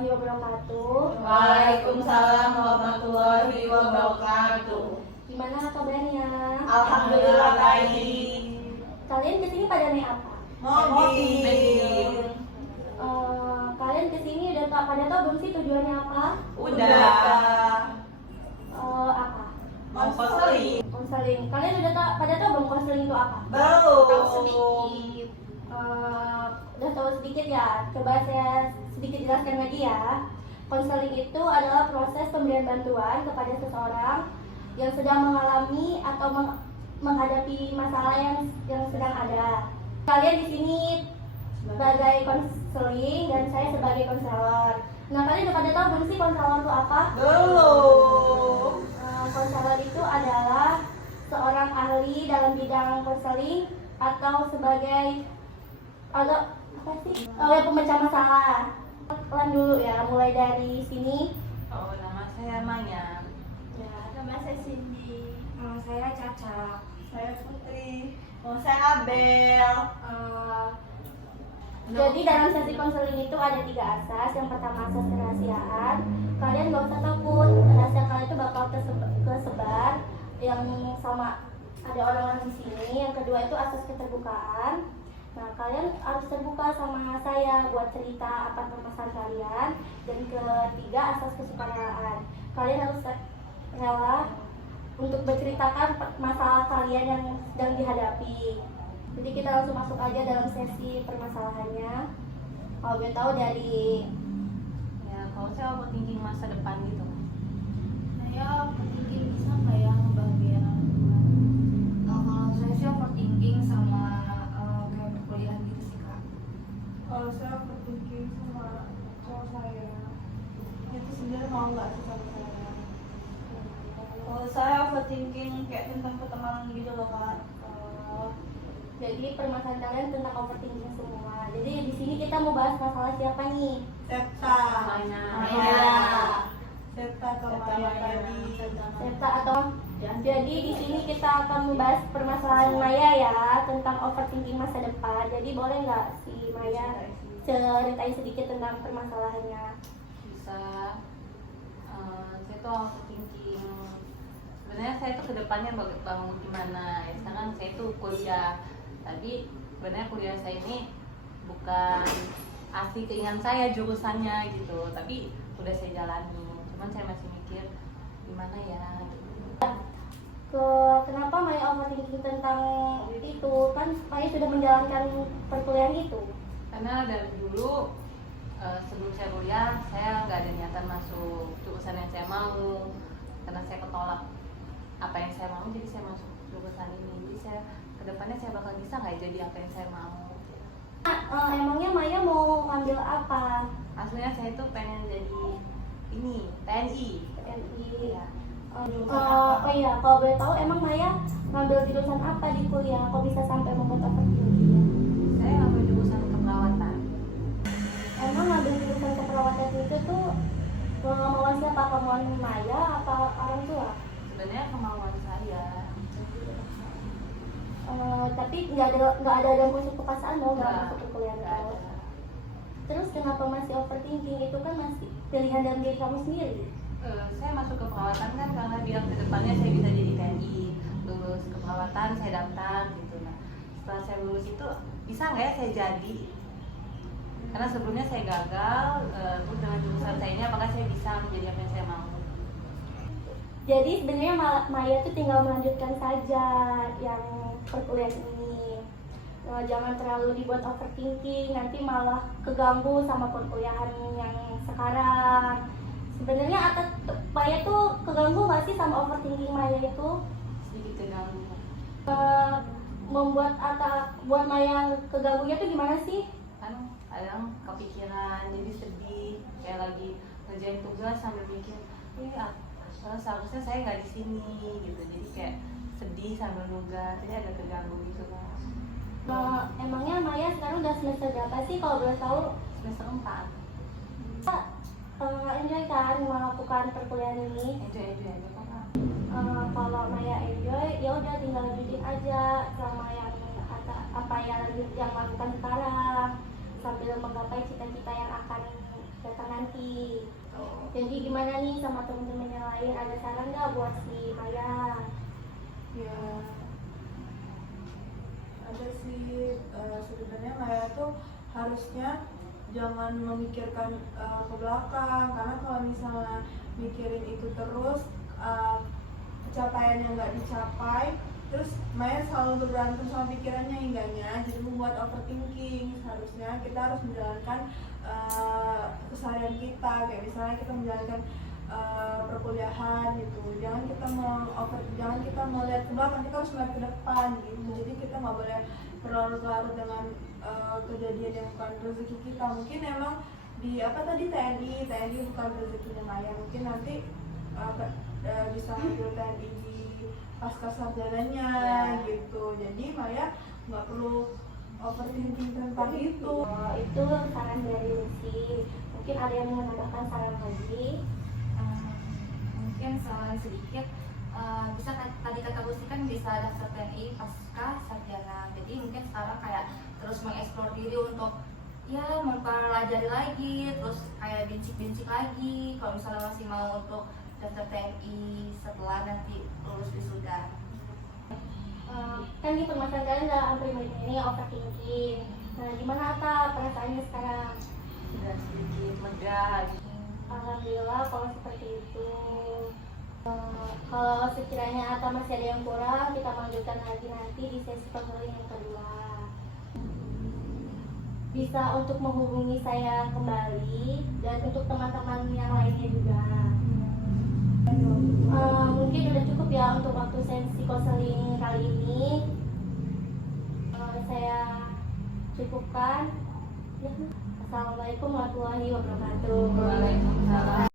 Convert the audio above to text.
warahmatullahi wabarakatuh. Waalaikumsalam warahmatullahi wabarakatuh. Gimana kabarnya? Alhamdulillah baik. Kalian kesini pada naik apa? Mobil. Kalian kesini udah pada tahu belum sih tujuannya apa? Udah. Apa? Mau konseling. Konseling. Kalian udah pada tahu belum konseling itu apa? Belum. Tahu sedikit. Udah tahu sedikit ya. Coba saya sedikit jelaskan lagi ya. Konseling itu adalah proses pemberian bantuan kepada seseorang yang sedang mengalami atau menghadapi masalah yang sedang ada. Kalian di sini sebagai konseling dan saya sebagai konselor. Nah, kalian udah pada tahu belum sih konselor itu apa? Belum. Konselor itu adalah seorang ahli dalam bidang konseling atau sebagai apa sih? Pemecah masalah. Pelan dulu ya, mulai dari sini. Nama saya Maya. Ya, nama saya Cindy. Saya Caca. Saya Putri. Saya Abel. Jadi dalam sesi konseling itu ada 3 asas. Yang pertama asas kerahasiaan. Kalian gak usah takut, rahasia kalian itu bakal tersebar yang sama ada orang-orang di sini. Yang kedua itu asas keterbukaan. Nah, kalian harus terbuka sama saya buat cerita apa permasalahan kalian. Dan ketiga asas kesukaraan. Kalian harus rela untuk berceritakan masalah kalian yang sedang dihadapi. Jadi kita langsung masuk aja dalam sesi permasalahannya. Kalau gue tahu dari Kalau saya overthinking masa depan gitu. Saya overthinking bisa nggak ya ngebahagiain orang tua. Kalau saya sih overthinking sama kayak perkuliahan gitu sih kak. Kalau saya overthinking sama cowok saya, itu sebenarnya mau nggak sih sama saya. Kalau saya overthinking kayak tentang pertemanan gitu loh kak. Jadi permasalahan kalian tentang overthinking semua. Jadi di sini kita mau bahas masalah siapa nih? Septa, Septa atau Maya tadi. Septa atau jadi di sini kita akan membahas permasalahan Maya ya tentang overthinking masa depan. Jadi boleh nggak si Maya ceritain sedikit tentang permasalahannya? Bisa. Saya tuh overthinking. Sebenarnya saya tuh kedepannya bangun gimana. Ya, sekarang saya tuh kuliah. Tapi sebenarnya kuliah saya ini bukan asli keinginan saya jurusannya gitu. Tapi udah saya jalani. Cuman saya masih mikir gimana ya. Kenapa Maya overthinking tentang itu? Kan Maya sudah menjalankan perkuliahan itu. Karena dari dulu sebelum saya kuliah saya nggak ada niatan masuk jurusan yang saya mau. Karena saya ketolak apa yang saya mau, jadi saya masuk jurusan ini. Jadi saya kedepannya saya bakal bisa nggak jadi apa yang saya mau. Emangnya Maya mau ngambil apa? Aslinya saya tuh pengen jadi ini TNI. TNI. Ya. Oh iya, kalau boleh tahu emang Maya ngambil jurusan apa di kuliah? Kok bisa sampai membuat overthinking? Saya ngambil jurusan keperawatan. Emang ngambil jurusan keperawatan itu tuh kemauan siapa? Kemauan Maya apa orang tua? Sebenarnya kemauan saya. Tapi nggak ada dalam unsur kepaksaan dong dalam Nggak, masuk perkuliahan nggak itu. ada. Terus kenapa masih overthinking? Itu kan masih pilihan dari diri kamu sendiri. Saya masuk ke perawatan kan karena biar kedepannya saya bisa jadi TNI. Lulus keperawatan saya daftar gitu. Nah, setelah saya lulus itu bisa nggak ya saya jadi? Karena sebelumnya saya gagal, terus dengan jurusan saya ini apakah saya bisa menjadi apa yang saya mau? Jadi sebenarnya Maya tuh tinggal melanjutkan saja yang perkuliahan ini. Jangan terlalu dibuat overthinking, nanti malah keganggu sama perkuliahan yang sekarang. Sebenarnya Maya tuh keganggu nggak sih sama overthinking Maya itu? Sedikit terganggu. Buat Maya keganggunya tuh gimana sih? Kan kadang kepikiran, jadi sedih, kayak lagi ngerjain tugas sambil mikir, seharusnya saya nggak di sini gitu, jadi kayak sedih sambil nugas, jadi ada keganggu gitu kan. Emangnya Maya sekarang udah semester berapa sih kalau boleh tahu? Semester 4. Enjoy kan melakukan perkuliahan ini? Enjoy aja kok. Kalau Maya enjoy, ya udah tinggal lanjutin aja sama apa yang lakukan sekarang sambil menggapai cita-cita yang akan datang nanti. Jadi gimana nih sama temen-temen yang lain? Ada saran nggak buat si Maya? Ya ada sih, sebenarnya Maya tuh harusnya jangan memikirkan ke belakang, karena kalau misalnya mikirin itu terus, pencapaian yang nggak dicapai, terus Maya selalu berantem sama pikirannya hingganya jadi membuat overthinking. Seharusnya kita harus menjalankan keseharian kita, kayak misalnya kita menjalankan perkuliahan gitu. Jangan kita melihat ke belakang, kita harus melihat ke depan gitu. Jadi kita nggak boleh terlalu dengan kejadian yang bukan rezeki kita. Mungkin emang di TNI bukan rezekinya Maya. Mungkin nanti bisa ambil TNI di pasca sarjananya gitu. Jadi Maya nggak perlu overthinking tentang itu. Itu saran dari Lucy. Mungkin ada yang mau menambahkan saran lagi? Mungkin saran sedikit, bisa tadi kata Lucy kan bisa daftar TNI pasca sarjana. Jadi mungkin sekarang kayak terus mengeksplor diri untuk ya mempelajari lagi, terus kayak bincik-bincik lagi kalau misalnya masih mau untuk daftar TNI setelah nanti lulus wisuda. Kan di permasalahan kalian dalam pribadi ini overthinking. Nah, gimana Atta perasaannya sekarang? Sudah sedikit lega. Alhamdulillah kalau seperti itu. Kalau sekiranya Atta masih ada yang kurang, kita lanjutkan lagi nanti di sesi konseling yang kedua. Bisa untuk menghubungi saya kembali dan untuk teman-teman yang lainnya juga. Mungkin udah cukup ya untuk waktu sesi konseling kali ini. Saya cukupkan. Ya. Assalamualaikum warahmatullahi wabarakatuh.